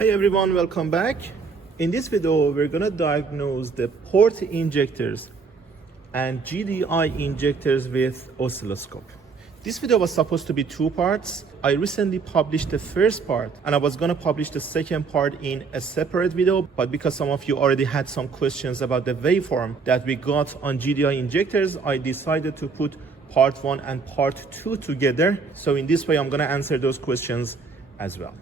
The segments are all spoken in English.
Hi everyone, welcome back. In this video, we're gonna diagnose the port injectors and GDI injectors with oscilloscope. This video was supposed to be two parts. I recently published the first part and I was gonna publish the second part in a separate video, but because some of you already had some questions about the waveform that we got on GDI injectors, I decided to put part 1 and part 2 together. So in this way, I'm gonna answer those questions as well.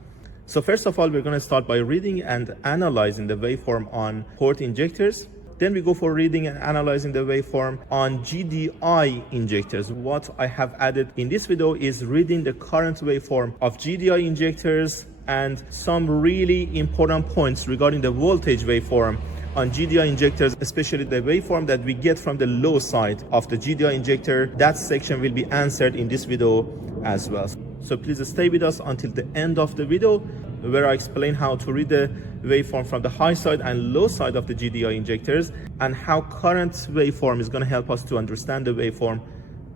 So first of all, we're going to start by reading and analyzing the waveform on port injectors. Then we go for reading and analyzing the waveform on GDI injectors. What I have added in this video is reading the current waveform of GDI injectors and some really important points regarding the voltage waveform on GDI injectors, especially the waveform that we get from the low side of the GDI injector. That section will be answered in this video as well. So please stay with us until the end of the video, where I explain how to read the waveform from the high side and low side of the GDI injectors and how current waveform is going to help us to understand the waveform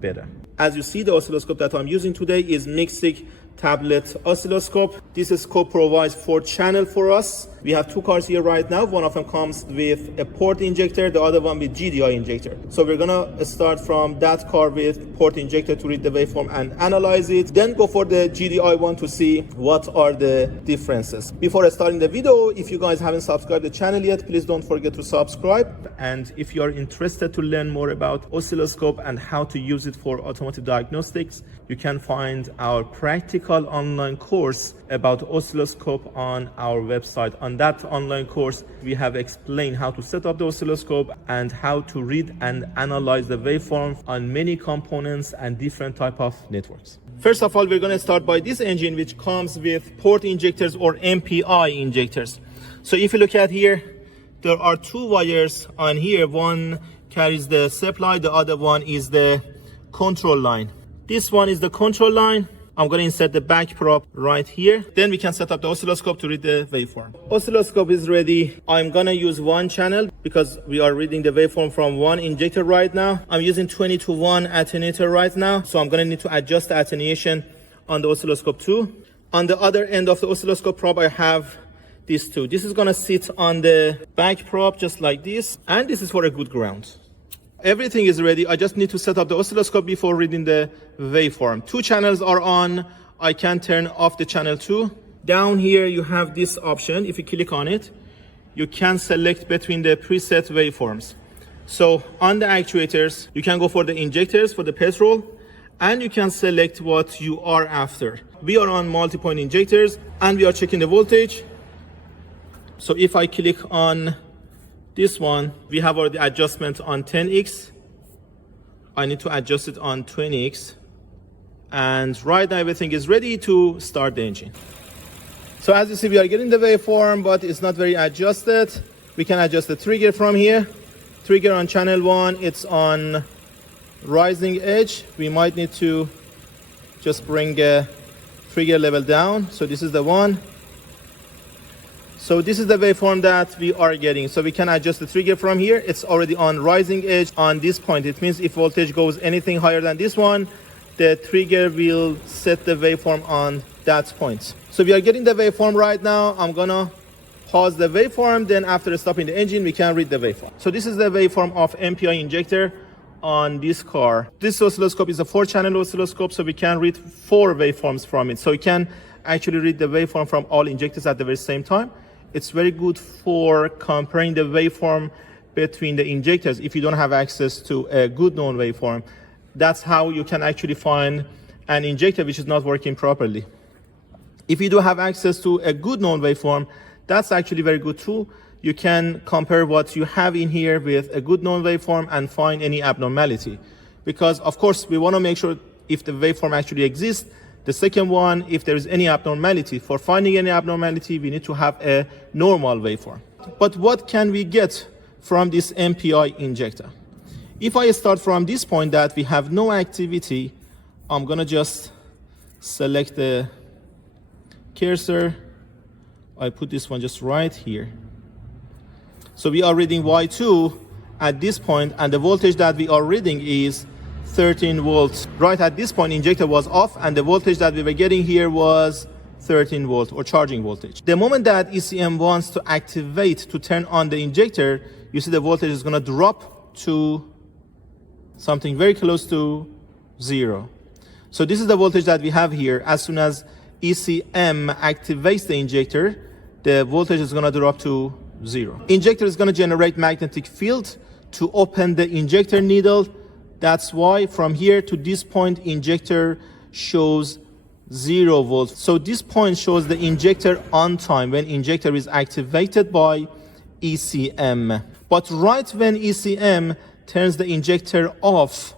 better. As you see, the oscilloscope that I'm using today is MICSIG tablet oscilloscope. This scope provides 4 channels for us. We have 2 cards here right now. One of them comes with a port injector, the other one with GDI injector. So we're gonna start from that card with port injector to read the waveform and analyze it. Then go for the GDI one to see what are the differences. Before starting the video, if you guys haven't subscribed to the channel yet, please don't forget to subscribe. And if you are interested to learn more about oscilloscope and how to use it for automotive diagnostics, you can find our practical online course about oscilloscope on our website. On that online course, we have explained how to set up the oscilloscope and how to read and analyze the waveform on many components and different type of networks. First of all, we're going to start by this engine, which comes with port injectors or MPI injectors. So if you look at here, there are 2 wires on here. One carries the supply, the other one is the control line. This one is the control line. I'm going to insert the back prop right here. Then we can set up the oscilloscope to read the waveform. Oscilloscope is ready. I'm going to use 1 channel because we are reading the waveform from 1 injector right now. I'm using 20-to-1 attenuator right now. So I'm going to need to adjust the attenuation on the oscilloscope too. On the other end of the oscilloscope probe, I have these 2. This is going to sit on the back prop just like this. And this is for a good ground. Everything is ready. I just need to set up the oscilloscope before reading the waveform. 2 channels are on. I can turn off the channel 2. Down here, you have this option. If you click on it, you can select between the preset waveforms. So on the actuators, you can go for the injectors for the petrol, and you can select what you are after. We are on multipoint injectors, and we are checking the voltage. So if I click on this one, we have already adjustment on 10x. I need to adjust it on 20x. And right now everything is ready to start the engine. So as you see, we are getting the waveform, but it's not very adjusted. We can adjust the trigger from here. Trigger on channel 1, it's on rising edge. We might need to just bring a trigger level down. So this is the one. So this is the waveform that we are getting. So we can adjust the trigger from here. It's already on rising edge on this point. It means if voltage goes anything higher than this one, the trigger will set the waveform on that point. So we are getting the waveform right now. I'm gonna pause the waveform. Then after stopping the engine, we can read the waveform. So this is the waveform of MPi injector on this car. This oscilloscope is a 4-channel oscilloscope, so we can read 4 waveforms from it. So we can actually read the waveform from all injectors at the very same time. It's very good for comparing the waveform between the injectors if you don't have access to a good known waveform. That's how you can actually find an injector which is not working properly. If you do have access to a good known waveform, that's actually very good too. You can compare what you have in here with a good known waveform and find any abnormality. Because of course we want to make sure if the waveform actually exists. The second one, if there is any abnormality. For finding any abnormality, we need to have a normal waveform. But what can we get from this MPi injector? If I start from this point that we have no activity, I'm gonna just select the cursor. I put this one just right here. So we are reading Y2 at this point, and the voltage that we are reading is 13 volts. Right at this point, injector was off, and the voltage that we were getting here was 13 volt or charging voltage. The moment that ECM wants to activate to turn on the injector, you see the voltage is going to drop to something very close to 0. So this is the voltage that we have here. As soon as ECM activates the injector, the voltage is going to drop to 0. Injector is going to generate magnetic field to open the injector needle. That's why from here to this point, injector shows 0 volts. So this point shows the injector on time when injector is activated by ECM. But right when ECM turns the injector off,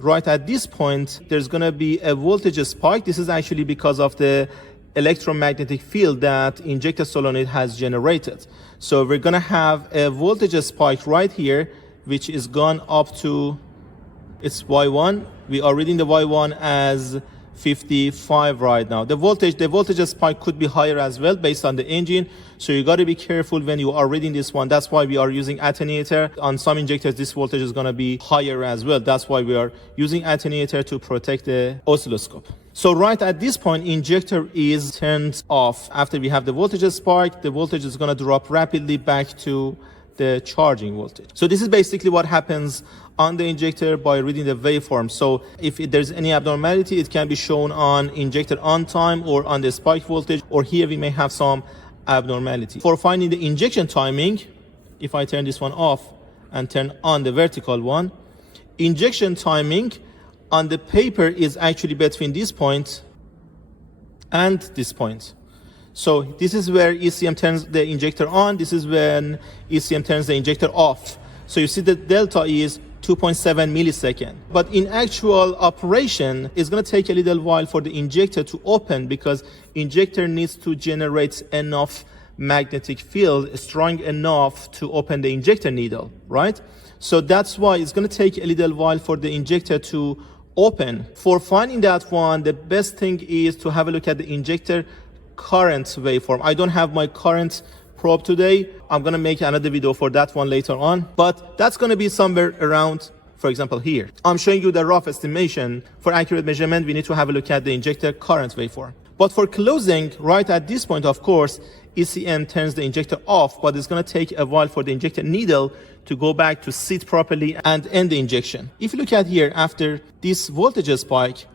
right at this point, there's going to be a voltage spike. This is actually because of the electromagnetic field that injector solenoid has generated. So we're going to have a voltage spike right here, which is gone up to, it's Y1. We are reading the Y1 as 55 right now. The voltage spike could be higher as well based on the engine. So you got to be careful when you are reading this one. That's why we are using attenuator. On some injectors, this voltage is going to be higher as well. That's why we are using attenuator to protect the oscilloscope. So right at this point, injector is turned off. After we have the voltage spike, the voltage is going to drop rapidly back to the charging voltage. So this is basically what happens on the injector by reading the waveform. So if there's any abnormality, it can be shown on injector on time or on the spike voltage, or here we may have some abnormality. For finding the injection timing, if I turn this one off and turn on the vertical one, injection timing on the paper is actually between this point and this point. So this is where ECM turns the injector on. This is when ECM turns the injector off. So you see the delta is 2.7 millisecond. But in actual operation, it's going to take a little while for the injector to open because injector needs to generate enough magnetic field strong enough to open the injector needle, right? So that's why it's going to take a little while for the injector to open. For finding that one, the best thing is to have a look at the injector current waveform. I don't have my current probe today. I'm going to make another video for that one later on, but that's going to be somewhere around, for example, here. I'm showing you the rough estimation. For accurate measurement, we need to have a look at the injector current waveform. But for closing, right at this point, of course, ECM turns the injector off, but it's going to take a while for the injector needle to go back to sit properly and end the injection. If you look at here, after this voltage spike,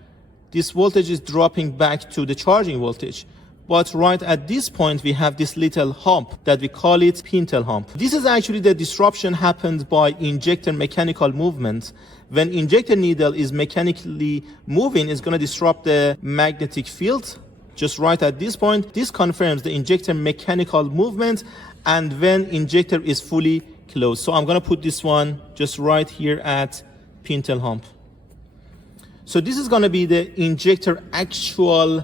this voltage is dropping back to the charging voltage. But right at this point, we have this little hump that we call it pintle hump. This is actually the disruption happened by injector mechanical movement. When injector needle is mechanically moving, it's going to disrupt the magnetic field. Just right at this point, this confirms the injector mechanical movement and when injector is fully closed. So I'm going to put this one just right here at pintle hump. So this is going to be the injector actual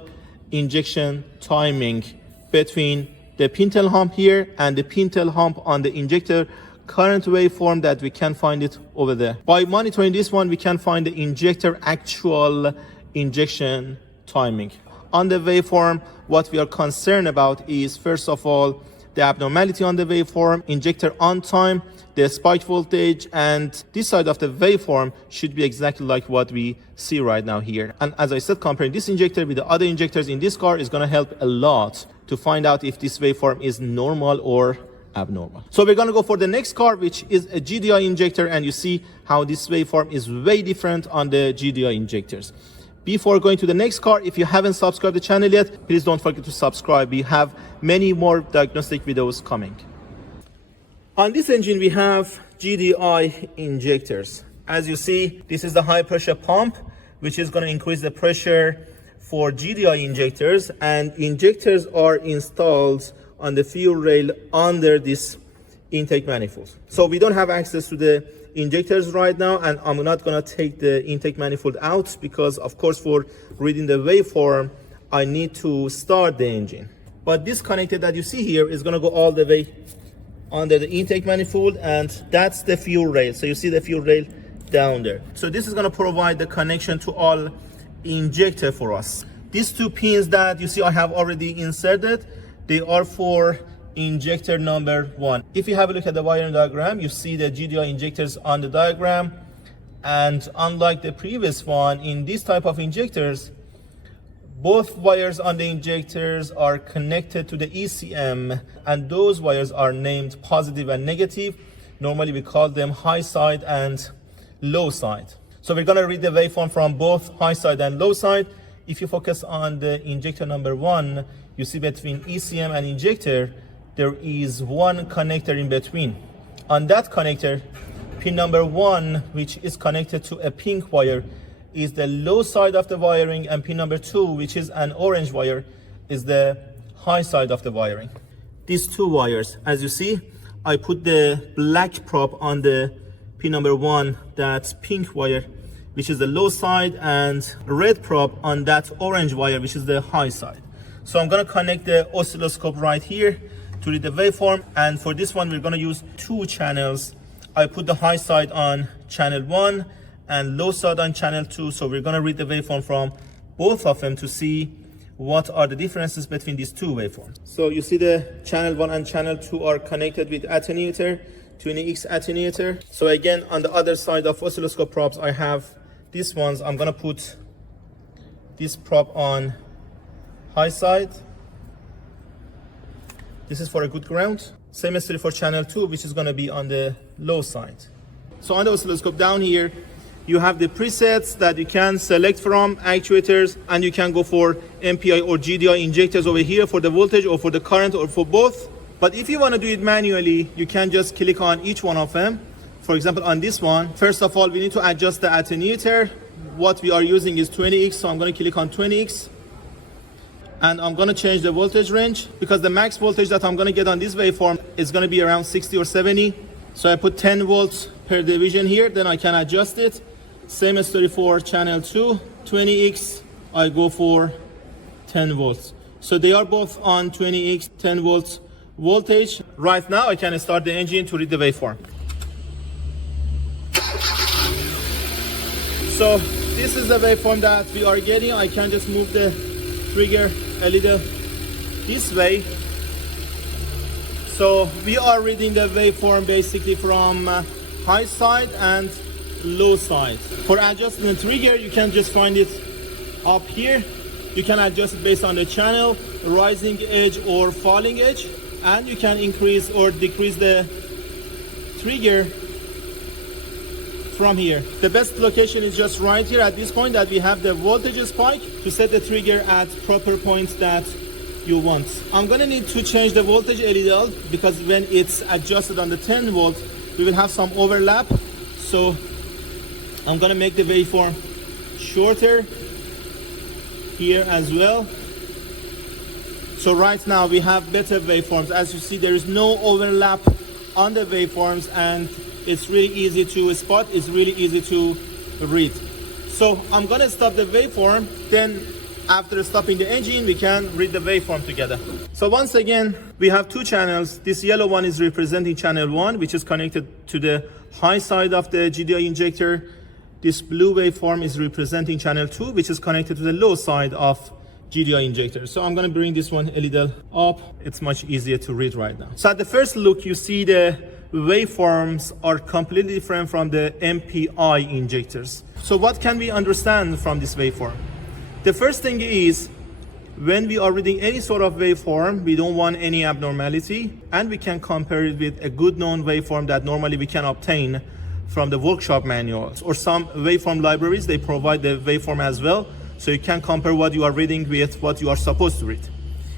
injection timing between the pintle hump here and the pintle hump on the injector current waveform that we can find it over there. By monitoring this one, we can find the injector actual injection timing. On the waveform, what we are concerned about is, first of all, the abnormality on the waveform, injector on time, the spike voltage, and this side of the waveform should be exactly like what we see right now here. And as I said, comparing this injector with the other injectors in this car is going to help a lot to find out if this waveform is normal or abnormal. So we're going to go for the next car, which is a GDI injector, and you see how this waveform is way different on the GDI injectors. Before going to the next car, if you haven't subscribed to the channel yet, please don't forget to subscribe. We have many more diagnostic videos coming. On this engine, we have GDI injectors. As you see, this is the high pressure pump, which is going to increase the pressure for GDI injectors, and injectors are installed on the fuel rail under this intake manifold. So we don't have access to the injectors right now, and I'm not going to take the intake manifold out because, of course, for reading the waveform, I need to start the engine. But this connector that you see here is going to go all the way under the intake manifold, and that's the fuel rail. So you see the fuel rail down there. So this is going to provide the connection to all injector for us. These two pins that you see I have already inserted, they are for injector number 1. If you have a look at the wiring diagram, you see the GDI injectors on the diagram, and unlike the previous one, in this type of injectors, Both wires on the injectors are connected to the ECM, and those wires are named positive and negative. Normally we call them high side and low side. So we're gonna read the waveform from both high side and low side. If you focus on the injector number 1, you see between ECM and injector, there is one connector in between. On that connector, pin number 1, which is connected to a pink wire, is the low side of the wiring, and pin number 2, which is an orange wire, is the high side of the wiring. These two wires, as you see, I put the black prop on the pin number 1, that's pink wire, which is the low side, and red prop on that orange wire, which is the high side. So I'm gonna connect the oscilloscope right here to read the waveform, and for this one we're gonna use 2 channels. I put the high side on channel 1 and low side on channel 2, so we're gonna read the waveform from both of them to see what are the differences between these two waveforms. So you see the channel 1 and channel 2 are connected with attenuator, 20x attenuator. So again, on the other side of oscilloscope props, I have these ones. I'm gonna put this prop on high side. This is for a good ground. Same story for channel 2, which is gonna be on the low side. So on the oscilloscope down here, you have the presets that you can select from, actuators, and you can go for MPI or GDI injectors over here for the voltage or for the current or for both. But if you want to do it manually, you can just click on each one of them. For example, on this one, first of all, we need to adjust the attenuator. What we are using is 20x, so I'm going to click on 20x. And I'm going to change the voltage range, because the max voltage that I'm going to get on this waveform is going to be around 60 or 70. So I put 10 volts per division here, then I can adjust it. Same story for channel 2, 20x, I go for 10 volts. So they are both on 20x, 10 volts voltage. Right now I can start the engine to read the waveform. So this is the waveform that we are getting. I can just move the trigger a little this way. So we are reading the waveform basically from high side and low side. For adjusting the trigger, you can just find it up here. You can adjust it based on the channel, rising edge or falling edge, and you can increase or decrease the trigger from here. The best location is just right here at this point that we have the voltage spike to set the trigger at proper points that you want. I'm gonna need to change the voltage a little, because when it's adjusted on the 10 volt, we will have some overlap. So I'm gonna make the waveform shorter here as well. So right now we have better waveforms. As you see, there is no overlap on the waveforms, and it's really easy to spot, it's really easy to read. So I'm gonna stop the waveform, then after stopping the engine, we can read the waveform together. So once again, we have 2 channels. This yellow one is representing channel 1, which is connected to the high side of the GDI injector. This blue waveform is representing channel 2, which is connected to the low side of GDI injector. So I'm gonna bring this one a little up. It's much easier to read right now. So at the first look, you see the waveforms are completely different from the MPi injectors. So what can we understand from this waveform? The first thing is, when we are reading any sort of waveform, we don't want any abnormality, and we can compare it with a good known waveform that normally we can obtain from the workshop manuals, or some waveform libraries, they provide the waveform as well, so you can compare what you are reading with what you are supposed to read.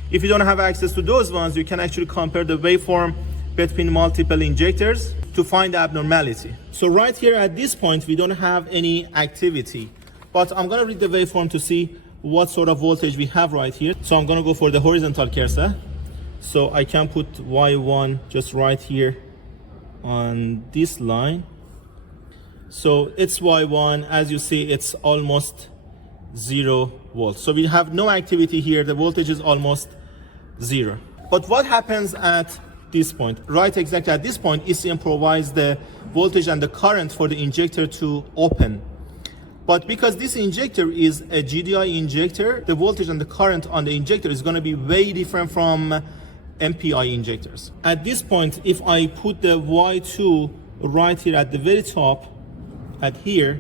If you don't have access to those ones, you can actually compare the waveform between multiple injectors to find the abnormality. So right here at this point, we don't have any activity, but I'm gonna read the waveform to see what sort of voltage we have right here. So I'm gonna go for the horizontal cursor. So I can put Y1 just right here on this line. So it's Y1, as you see, it's almost 0 volts. So we have no activity here, the voltage is almost 0. But what happens at this point? Right exactly at this point, ECM provides the voltage and the current for the injector to open. But because this injector is a GDI injector, the voltage and the current on the injector is going to be way different from MPI injectors. At this point, if I put the Y2 right here at the very top, at here,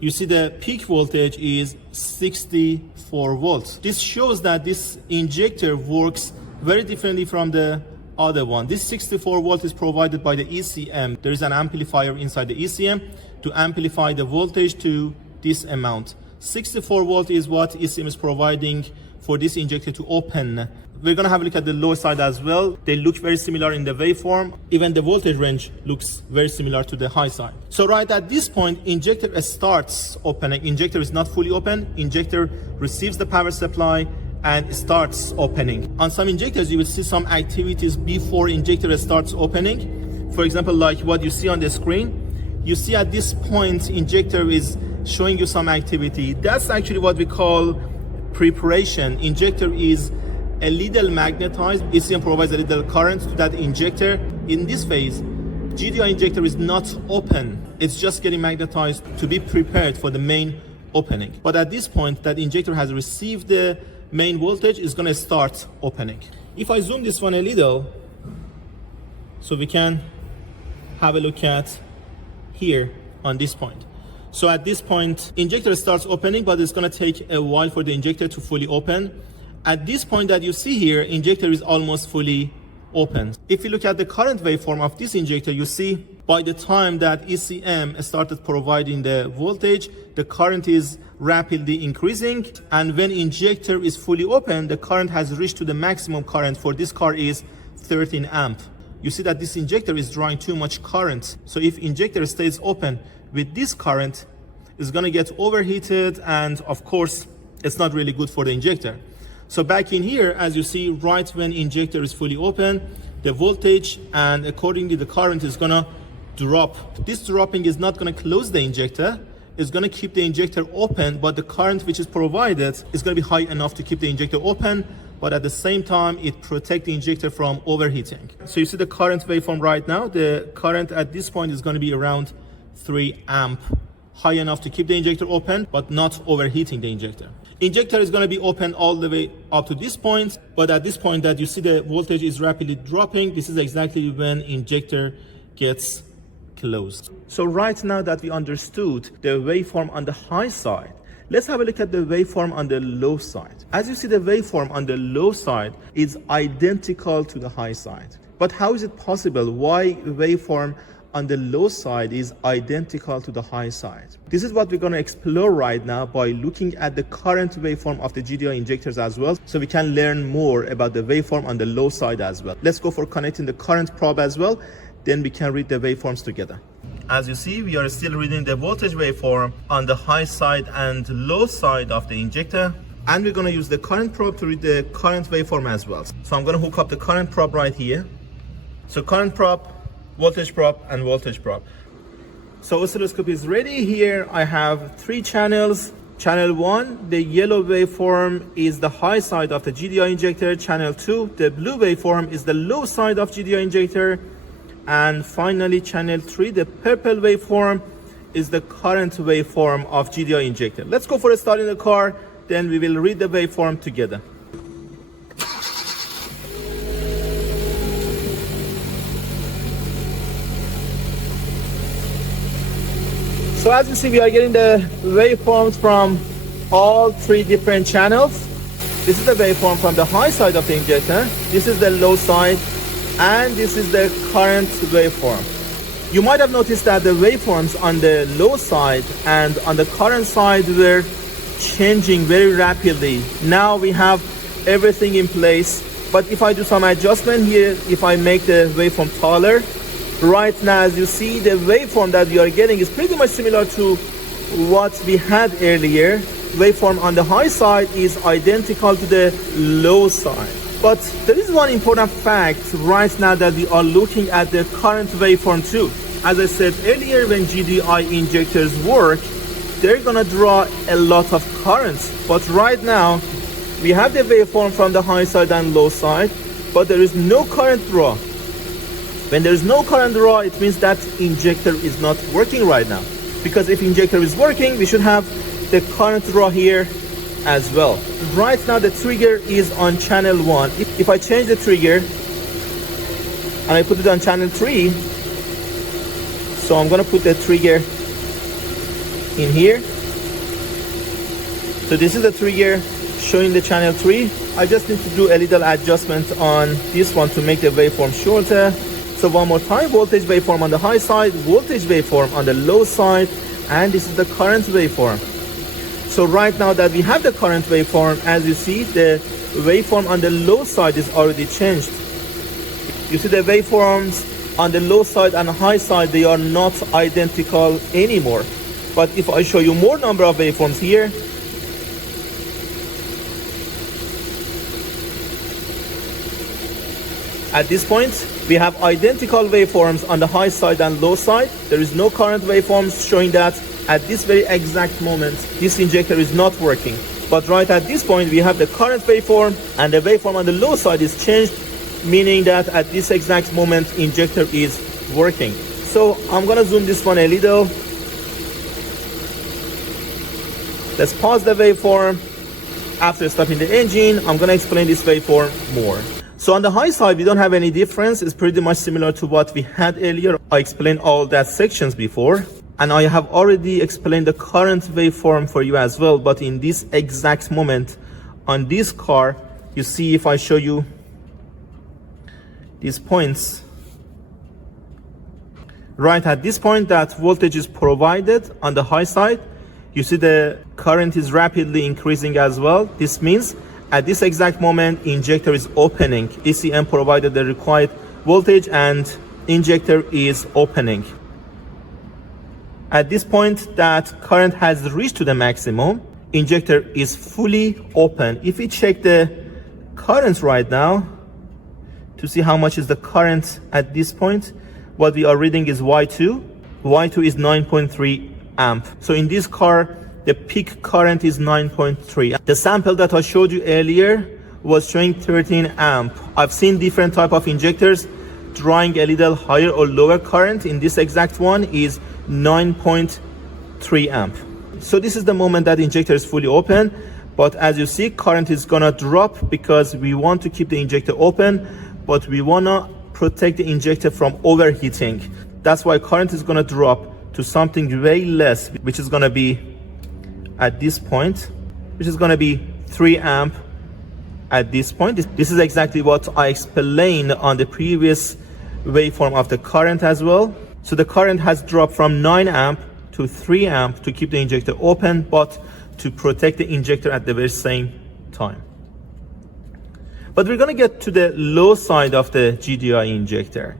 you see the peak voltage is 64 volts. This shows that this injector works very differently from the other one. This 64 volt is provided by the ECM. There is an amplifier inside the ECM to amplify the voltage to this amount. 64 volt is what ECM is providing for this injector to open. We're gonna have a look at the low side as well. They look very similar in the waveform. Even the voltage range looks very similar to the high side. So right at this point, injector starts opening. Injector is not fully open. Injector receives the power supply and starts opening. On some injectors, you will see some activities before injector starts opening. For example, like what you see on the screen. You see at this point, injector is showing you some activity. That's actually what we call preparation. Injector is a little magnetized. ECM provides a little current to that injector. In this phase, GDI injector is not open. It's just getting magnetized to be prepared for the main opening. But at this point, that injector has received the main voltage, is gonna start opening. If I zoom this one a little, so we can have a look at here on this point. So at this point, injector starts opening, but it's gonna take a while for the injector to fully open. At this point that you see here, injector is almost fully open. If you look at the current waveform of this injector, you see by the time that ECM started providing the voltage, the current is rapidly increasing. And when injector is fully open, the current has reached to the maximum current for this car is 13 amp. You see that this injector is drawing too much current. So if injector stays open with this current, it's gonna get overheated, and of course, it's not really good for the injector. So back in here, as you see, right when injector is fully open, the voltage and accordingly the current is gonna drop. This dropping is not gonna close the injector, it's gonna keep the injector open, but the current which is provided is gonna be high enough to keep the injector open, but at the same time, it protects the injector from overheating. So you see the current waveform right now, the current at this point is gonna be around 3 amp, high enough to keep the injector open, but not overheating the injector. Injector is going to be open all the way up to this point, but at this point that you see the voltage is rapidly dropping, this is exactly when injector gets closed. So right now that we understood the waveform on the high side, let's have a look at the waveform on the low side. As you see, the waveform on the low side is identical to the high side. But how is it possible? Why waveform on the low side is identical to the high side? This is what we're going to explore right now by looking at the current waveform of the GDI injectors as well, so we can learn more about the waveform on the low side as well. Let's go for connecting the current probe as well, then we can read the waveforms together. As you see, we are still reading the voltage waveform on the high side and low side of the injector, and we're going to use the current probe to read the current waveform as well. So I'm going to hook up the current probe right here. So current probe, voltage probe, and voltage probe. So oscilloscope is ready. Here I have 3 channels. Channel 1, the yellow waveform, is the high side of the GDI injector. Channel 2, the blue waveform, is the low side of GDI injector. And finally, channel 3, the purple waveform, is the current waveform of GDI injector. Let's go for a start in the car, then we will read the waveform together. So as you see, we are getting the waveforms from all 3 different channels. This is the waveform from the high side of the injector. This is the low side, and this is the current waveform. You might have noticed that the waveforms on the low side and on the current side were changing very rapidly. Now we have everything in place, but if I do some adjustment here, if I make the waveform taller, right now, as you see, the waveform that we are getting is pretty much similar to what we had earlier. Waveform on the high side is identical to the low side. But there is one important fact right now that we are looking at the current waveform too. As I said earlier, when GDI injectors work, they're gonna draw a lot of current. But right now, we have the waveform from the high side and low side, but there is no current draw. When there is no current draw, it means that injector is not working right now. Because if injector is working, we should have the current draw here as well. Right now the trigger is on channel 1. If I change the trigger and I put it on channel 3, so I'm gonna put the trigger in here. So this is the trigger showing the channel 3. I just need to do a little adjustment on this one to make the waveform shorter. So one more time, voltage waveform on the high side, voltage waveform on the low side, and this is the current waveform. So right now that we have the current waveform, as you see, the waveform on the low side is already changed. You see the waveforms on the low side and high side, they are not identical anymore. But if I show you more number of waveforms here, at this point, we have identical waveforms on the high side and low side. There is no current waveforms showing that at this very exact moment, this injector is not working. But right at this point, we have the current waveform and the waveform on the low side is changed, meaning that at this exact moment, injector is working. So I'm gonna zoom this one a little. Let's pause the waveform. After stopping the engine, I'm gonna explain this waveform more. So on the high side, we don't have any difference. It's pretty much similar to what we had earlier. I explained all that sections before, and I have already explained the current waveform for you as well. But in this exact moment, on this car, you see if I show you these points, right at this point, that voltage is provided on the high side. You see the current is rapidly increasing as well. This means at this exact moment, injector is opening. ECM provided the required voltage and injector is opening. At this point that current has reached to the maximum, injector is fully open. If we check the current right now to see how much is the current at this point, what we are reading is Y2. Y2 is 9.3 amp. So in this car, the peak current is 9.3. The sample that I showed you earlier was showing 13 amp. I've seen different type of injectors drawing a little higher or lower current. In this exact one is 9.3 amp. So this is the moment that injector is fully open. But as you see, current is gonna drop because we want to keep the injector open, but we wanna protect the injector from overheating. That's why current is gonna drop to something way less, which is gonna be at this point, which is going to be 3 amp at this point. This is exactly what I explained on the previous waveform of the current as well. So the current has dropped from 9 amp to 3 amp to keep the injector open, but to protect the injector at the very same time. But we're going to get to the low side of the GDI injector.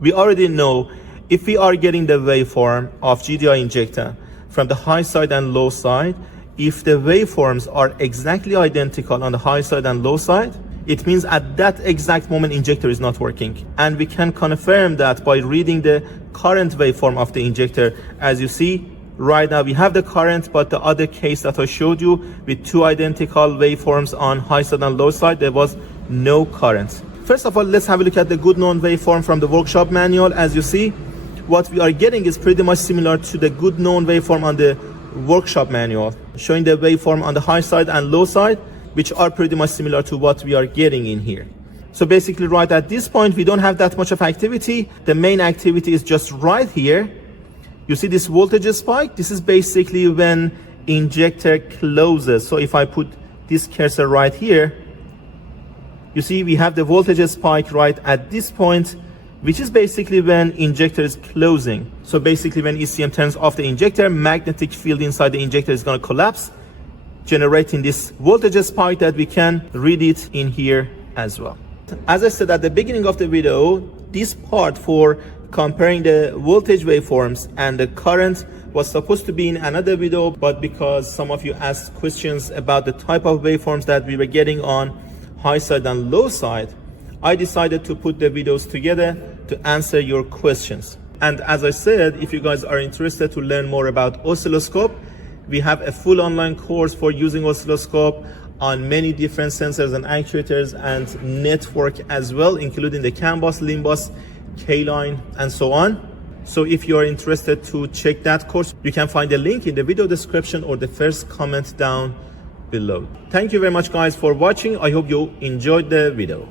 We already know if we are getting the waveform of GDI injector from the high side and low side, if the waveforms are exactly identical on the high side and low side, it means at that exact moment injector is not working. And we can confirm that by reading the current waveform of the injector. As you see, right now we have the current, but the other case that I showed you with 2 identical waveforms on high side and low side, there was no current. First of all, let's have a look at the good known waveform from the workshop manual. As you see, what we are getting is pretty much similar to the good known waveform on the workshop manual, showing the waveform on the high side and low side, which are pretty much similar to what we are getting in here. So basically right at this point, we don't have that much of activity. The main activity is just right here. You see this voltage spike? This is basically when injector closes. So if I put this cursor right here, you see we have the voltage spike right at this point, which is basically when injector is closing. So basically when ECM turns off the injector, magnetic field inside the injector is going to collapse, generating this voltage spike that we can read it in here as well. As I said at the beginning of the video, this part for comparing the voltage waveforms and the current was supposed to be in another video, but because some of you asked questions about the type of waveforms that we were getting on high side and low side, I decided to put the videos together to answer your questions. And as I said, if you guys are interested to learn more about oscilloscope, we have a full online course for using oscilloscope on many different sensors and actuators and network as well, including the CAN bus, LIN bus, K-line, and so on. So if you are interested to check that course, you can find the link in the video description or the first comment down below. Thank you very much guys for watching. I hope you enjoyed the video.